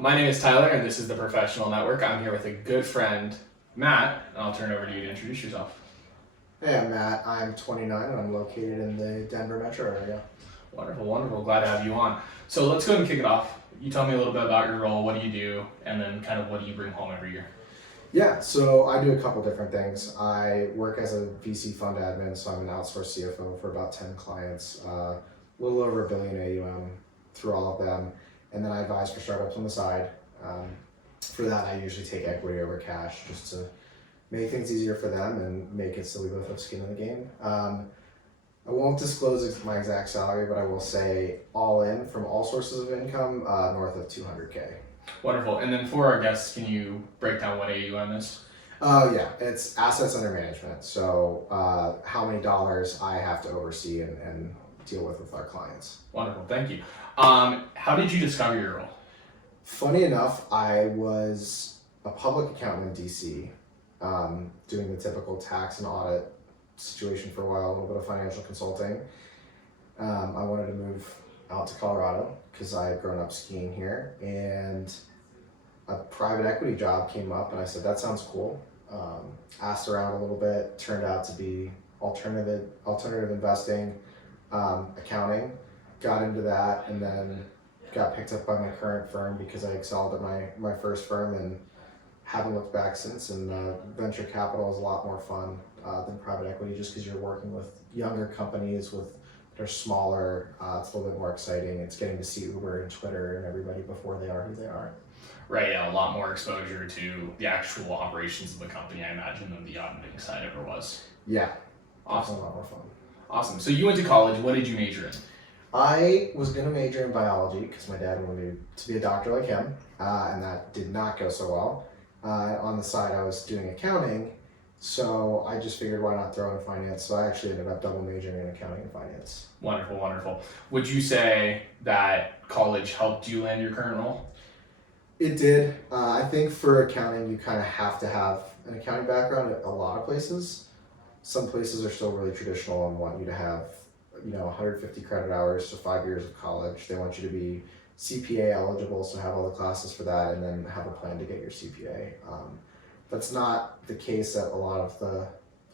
My name is Tyler, and this is the Professional Network. I'm here with a good friend, Matt, and I'll turn it over to you to introduce yourself. Hey, I'm Matt. I'm 29 and I'm located in the Denver metro area. Wonderful, wonderful. Glad to have you on. So let's go ahead and kick it off. You tell me a little bit about your role, what do you do, and then kind of what do you bring home every year? Yeah, so I do a couple different things. I work as a VC fund admin, so I'm an outsourced CFO for about 10 clients, a little over a billion AUM through all of them. And then I advise for startups on the side. Um, for that, I usually take equity over cash just to make things easier for them and make it so we both have skin in the game. I won't disclose my exact salary, but I will say all in from all sources of income, north of 200K. Wonderful. And then for our guests, can you break down what AUM is? Yeah, it's assets under management. So how many dollars I have to oversee and deal with our clients. Wonderful, thank you. How did you discover your role? Funny enough, I was a public accountant in DC, doing the typical tax and audit situation for a while, a little bit of financial consulting. I wanted to move out to Colorado because I had grown up skiing here, and a private equity job came up, and I said, that sounds cool. Asked around a little bit, turned out to be alternative investing, accounting, got into that, and then got picked up by my current firm because I excelled at my first firm and haven't looked back since. And venture capital is a lot more fun than private equity just because you're working with younger companies that are smaller. It's a little bit more exciting. It's getting to see Uber and Twitter and everybody before they are who they are. Right, yeah, a lot more exposure to the actual operations of the company, I imagine, than the auditing side ever was. Yeah, Awesome. a lot more fun. Awesome. So you went to college. What did you major in? I was going to major in biology because my dad wanted me to be a doctor like him, and that did not go so well. On the side, I was doing accounting, so I just figured why not throw in finance. So I actually ended up double majoring in accounting and finance. Wonderful, wonderful. Would you say that college helped you land your current role? It did. I think for accounting, you kind of have to have an accounting background at a lot of places. Some places are still really traditional and want you to have 150 credit hours, so 5 years of college. They want you to be CPA eligible, so have all the classes for that, and then have a plan to get your CPA. That's not the case at a lot of the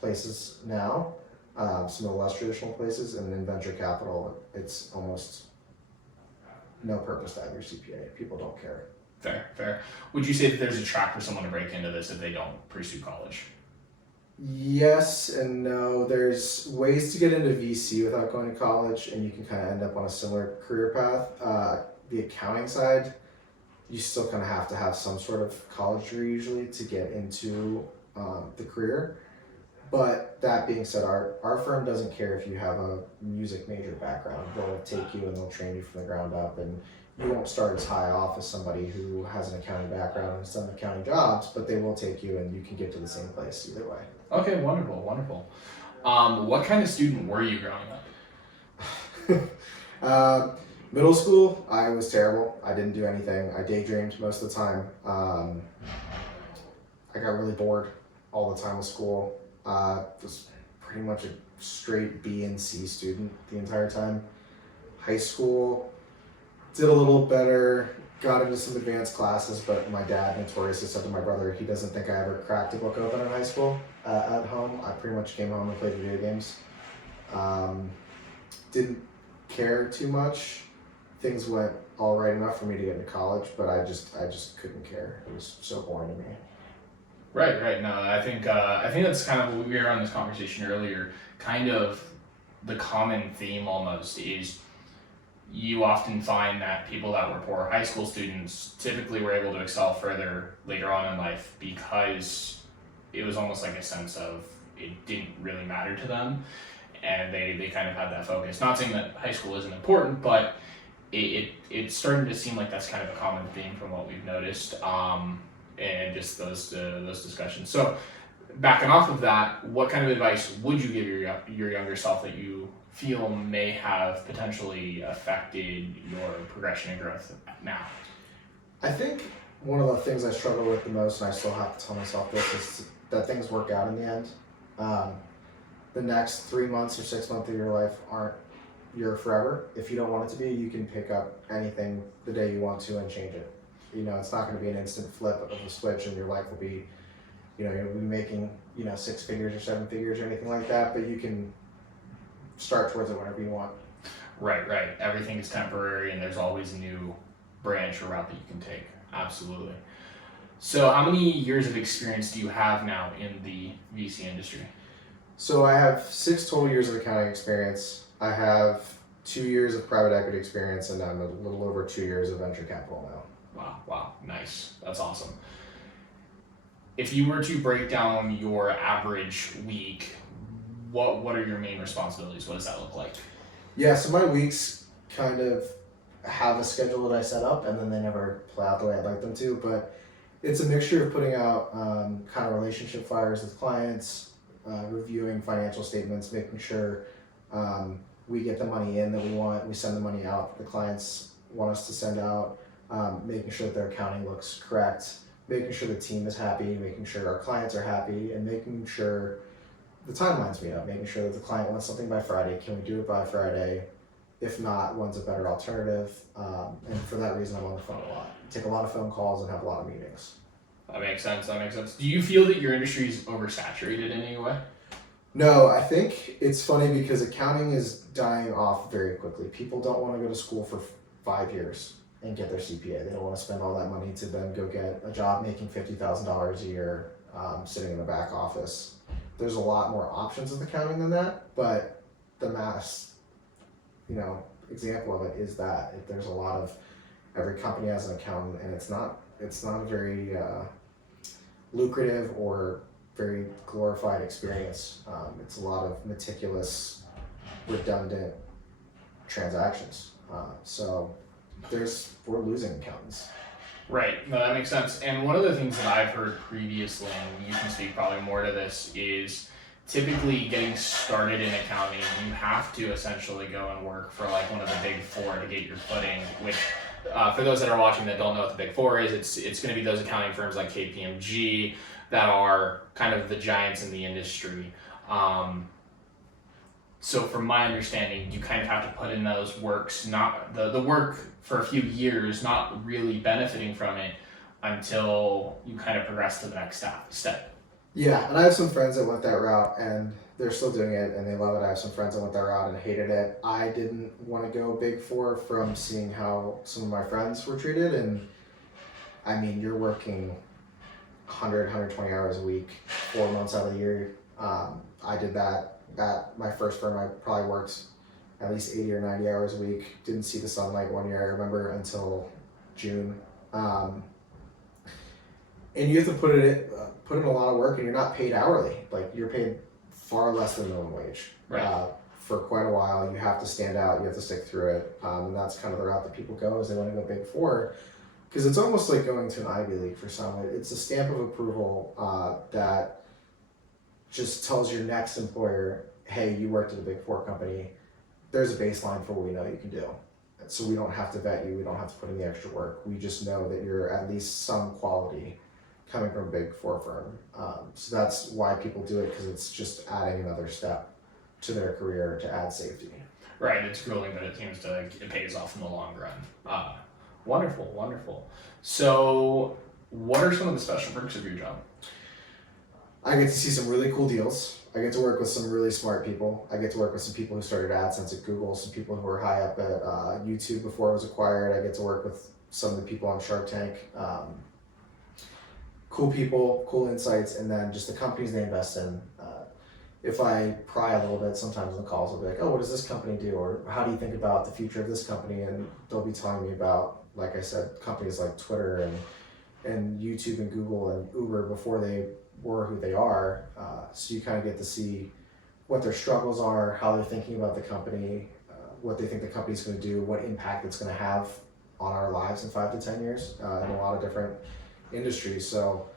places now. Some of the less traditional places, and in venture capital, it's almost no purpose to have your CPA. People don't care. Fair, fair. Would you say that there's a track for someone to break into this if they don't pursue college? Yes and no. There's ways to get into VC without going to college, and you can kind of end up on a similar career path. The accounting side, you still kind of have to have some sort of college degree usually to get into the career. But that being said, our firm doesn't care if you have a music major background. They'll take you and they'll train you from the ground up, and you won't start as high off as somebody who has an accounting background and has done accounting jobs, but they will take you and you can get to the same place either way. Okay, wonderful, wonderful. What kind of student were you growing up? Middle school, I was terrible. I didn't do anything. I daydreamed most of the time. I got really bored all the time with school. Was pretty much a straight B and C student the entire time. High school, did a little better, got into some advanced classes, but my dad notoriously said to my brother he doesn't think I ever cracked a book open in high school. At home, I pretty much came home and played video games. Didn't care too much. Things went all right enough for me to get into college, but I just couldn't care. It was so boring to me. Right, right. No, I think that's kind of what we were on this conversation earlier. Kind of the common theme almost is you often find that people that were poor high school students typically were able to excel further later on in life because it was almost like a sense of it didn't really matter to them, and they kind of had that focus. Not saying that high school isn't important, but it's starting to seem like that's kind of a common theme from what we've noticed, and just those discussions. So backing off of that, what kind of advice would you give your younger self that you feel may have potentially affected your progression and growth now? I think one of the things I struggle with the most, and I still have to tell myself this, is that things work out in the end. The next 3 months or 6 months of your life aren't your forever. If you don't want it to be, you can pick up anything the day you want to and change it. It's not going to be an instant flip of a switch and your life will be, you'll be making, 6 figures or 7 figures or anything like that, but you can start towards it whenever you want. Right. Everything is temporary, and there's always a new branch or route that you can take. Absolutely. So how many years of experience do you have now in the VC industry? So I have 6 total years of accounting experience. I have 2 years of private equity experience, and I'm a little over 2 years of venture capital now. Wow, nice. That's awesome. If you were to break down your average week, what are your main responsibilities? What does that look like? Yeah, so my weeks kind of have a schedule that I set up, and then they never play out the way I'd like them to, but it's a mixture of putting out kind of relationship flyers with clients, reviewing financial statements, making sure we get the money in that we want, we send the money out that the clients want us to send out, making sure that their accounting looks correct, making sure the team is happy, making sure our clients are happy, and making sure the timelines meet up, making sure that the client wants something by Friday. Can we do it by Friday? If not, when's a better alternative? And for that reason, I'm on the phone a lot. Take a lot of phone calls and have a lot of meetings. That makes sense. Do you feel that your industry is oversaturated in any way? No, I think it's funny because accounting is dying off very quickly. People don't want to go to school for 5 years and get their CPA. They don't want to spend all that money to then go get a job making $50,000 a year sitting in the back office. There's a lot more options with accounting than that, but the mass, example of it is that there's a lot of, every company has an accountant, and it's not a very lucrative or very glorified experience. It's a lot of meticulous, redundant transactions. So we're losing accountants. Right, no, that makes sense. And one of the things that I've heard previously, and you can speak probably more to this, is typically getting started in accounting, you have to essentially go and work for like one of the big four to get your footing, which for those that are watching that don't know what the big four is, it's going to be those accounting firms like KPMG that are kind of the giants in the industry. So from my understanding, you kind of have to put in those works, not the work for a few years, not really benefiting from it until you kind of progress to the next step. Yeah, and I have some friends that went that route and they're still doing it and they love it. I have some friends that went that route and hated it. I didn't want to go big four from seeing how some of my friends were treated. And I mean, you're working 100, 120 hours a week, 4 months out of the year. I did that. At my first firm, I probably worked at least 80 or 90 hours a week. Didn't see the sunlight one year, I remember, until June. And you have to put in a lot of work, and you're not paid hourly. Like, you're paid far less than minimum wage. Right. For quite a while, you have to stand out, you have to stick through it. And that's kind of the route that people go, is they want to go big four. Because it's almost like going to an Ivy League for some. It's a stamp of approval that just tells your next employer, hey, you worked at a big four company. There's a baseline for what we know you can do. So we don't have to vet you. We don't have to put in the extra work. We just know that you're at least some quality coming from a big four firm. So that's why people do it, because it's just adding another step to their career to add safety. Right, it's grueling, but it pays off in the long run. Wonderful. So what are some of the special perks of your job? I get to see some really cool deals. I get to work with some really smart people. I get to work with some people who started AdSense at Google, some people who were high up at YouTube before it was acquired. I get to work with some of the people on Shark Tank. Cool people, cool insights, and then just the companies they invest in. If I pry a little bit, sometimes in the calls I'll be like, oh, what does this company do? Or how do you think about the future of this company? And they'll be telling me about, like I said, companies like Twitter and YouTube and Google and Uber before they were who they are. So you kind of get to see what their struggles are, how they're thinking about the company, what they think the company's going to do, what impact it's going to have on our lives in 5 to 10 years in a lot of different industries. So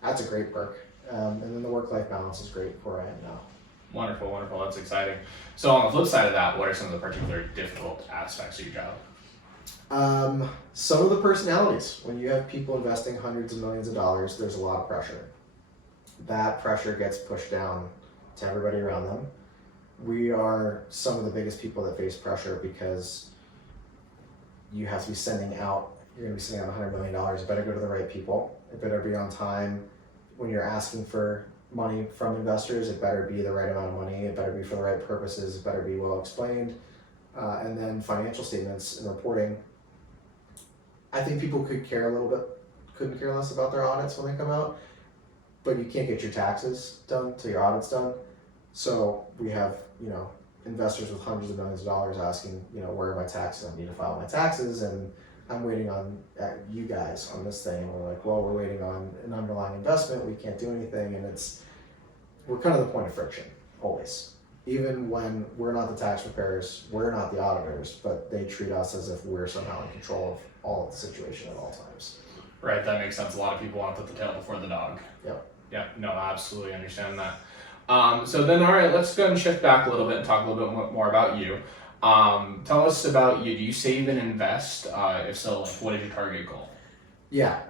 that's a great perk. And then the work-life balance is great where I am now. Wonderful. That's exciting. So on the flip side of that, what are some of the particular difficult aspects of your job? Some of the personalities. When you have people investing hundreds of millions of dollars, there's a lot of pressure. That pressure gets pushed down to everybody around them. We are some of the biggest people that face pressure because you have to be sending out you're going to be sitting on $100 million. It better go to the right people. It better be on time. When you're asking for money from investors, it better be the right amount of money. It better be for the right purposes. It better be well explained. And then financial statements and reporting. I think people couldn't care less about their audits when they come out, but you can't get your taxes done till your audit's done. So we have, investors with hundreds of millions of dollars asking, where are my taxes? I need to file my taxes, and I'm waiting on you guys on this thing. And we're like, well, we're waiting on an underlying investment. We can't do anything, and we're kind of the point of friction always. Even when we're not the tax preparers, we're not the auditors, but they treat us as if we're somehow in control of all of the situation at all times. Right, that makes sense. A lot of people want to put the tail before the dog. Yep. Yeah, no, I absolutely understand that. So then, all right, let's go and shift back a little bit and talk a little bit more about you. Tell us about you. Do you save and invest? If so, what is your target goal? Yeah,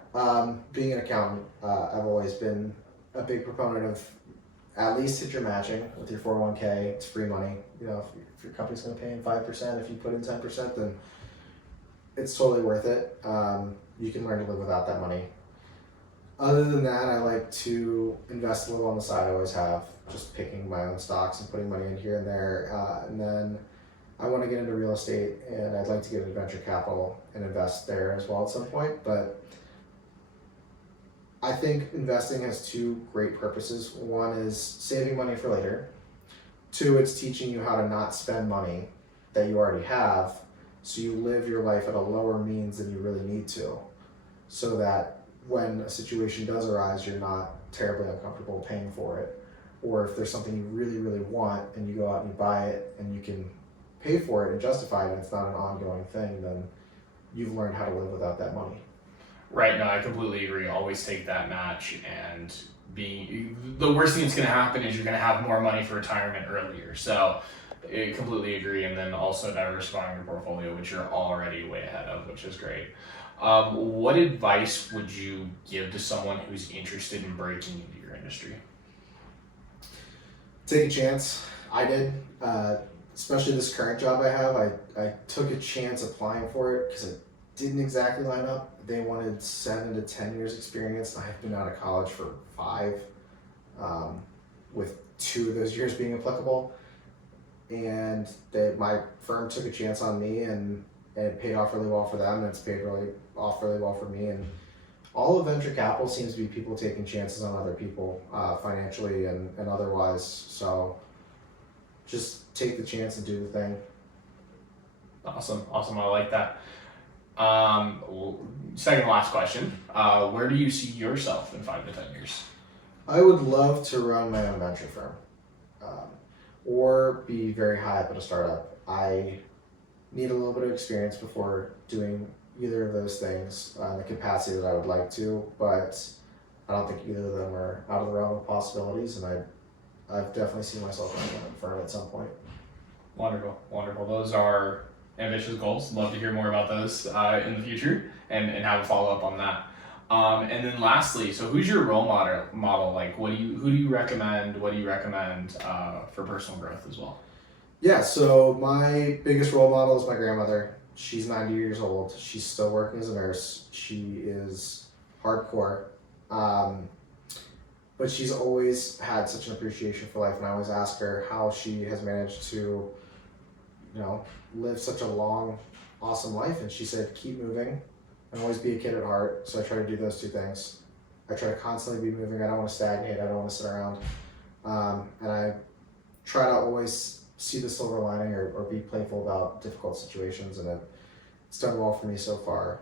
being an accountant, I've always been a big proponent of at least hit your matching with your 401k. It's free money. If your company's going to pay in 5%, if you put in 10%, then it's totally worth it. You can learn to live without that money. Other than that, I like to invest a little on the side. I always have, just picking my own stocks and putting money in here and there. And then I want to get into real estate, and I'd like to get into venture capital and invest there as well at some point. But I think investing has two great purposes. One is saving money for later. Two, it's teaching you how to not spend money that you already have, so you live your life at a lower means than you really need to, so that when a situation does arise, you're not terribly uncomfortable paying for it. Or if there's something you really, really want and you go out and you buy it and you can pay for it and justify it and it's not an ongoing thing, then you've learned how to live without that money. Right, no, I completely agree. Always take that match, and the worst thing that's going to happen is you're going to have more money for retirement earlier. So I completely agree. And then also diversifying your portfolio, which you're already way ahead of, which is great. What advice would you give to someone who's interested in breaking into your industry? Take a chance. I did. Especially this current job I have, I took a chance applying for it because it didn't exactly line up. They wanted 7 to 10 years experience, and I've been out of college for 5, with 2 of those years being applicable. And my firm took a chance on me, and it paid off really well for them, and it's paid off really well for me. And all of venture capital seems to be people taking chances on other people, financially and otherwise. So just take the chance and do the thing. Awesome. I like that. Second last question. Where do you see yourself in 5 to 10 years? I would love to run my own venture firm, or be very high up at a startup. I need a little bit of experience before doing either of those things in the capacity that I would like to, but I don't think either of them are out of the realm of possibilities, and I've definitely seen myself running my own firm at some point. Wonderful. Those are ambitious goals. Love to hear more about those in the future and have a follow up on that. And then lastly, so who's your role model? Like, who do you recommend? What do you recommend for personal growth as well? Yeah, so my biggest role model is my grandmother. She's 90 years old. She's still working as a nurse. She is hardcore. But she's always had such an appreciation for life, and I always ask her how she has managed to, live such a long, awesome life. And she said, keep moving and always be a kid at heart. So I try to do those 2 things. I try to constantly be moving. I don't want to stagnate. I don't want to sit around. And I try to always see the silver lining or be playful about difficult situations, and it's done well for me so far.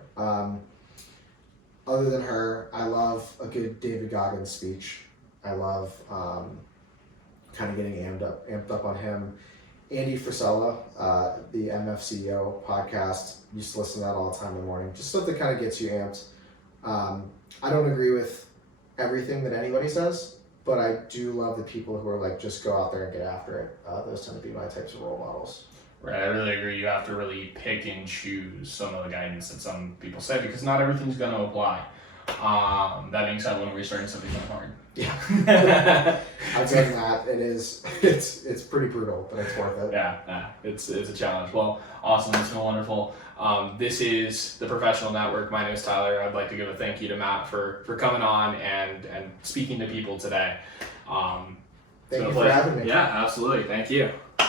Other than her, I love a good David Goggins speech. I love kind of getting amped up on him. Andy Frisella, the MF CEO podcast, used to listen to that all the time in the morning. Just stuff that kind of gets you amped. I don't agree with everything that anybody says, but I do love the people who are like, just go out there and get after it. Those tend to be my types of role models. Right, I really agree. You have to really pick and choose some of the guidance that some people say, because not everything's going to apply. That being said, when are we starting something so hard? Yeah. I've done that. It's pretty brutal, but it's worth it. Yeah, it's a challenge. Well, awesome. It's been wonderful. This is the Professional Network. My name is Tyler. I'd like to give a thank you to Matt for coming on and speaking to people today. Thank you for having me. Yeah, absolutely. Thank you.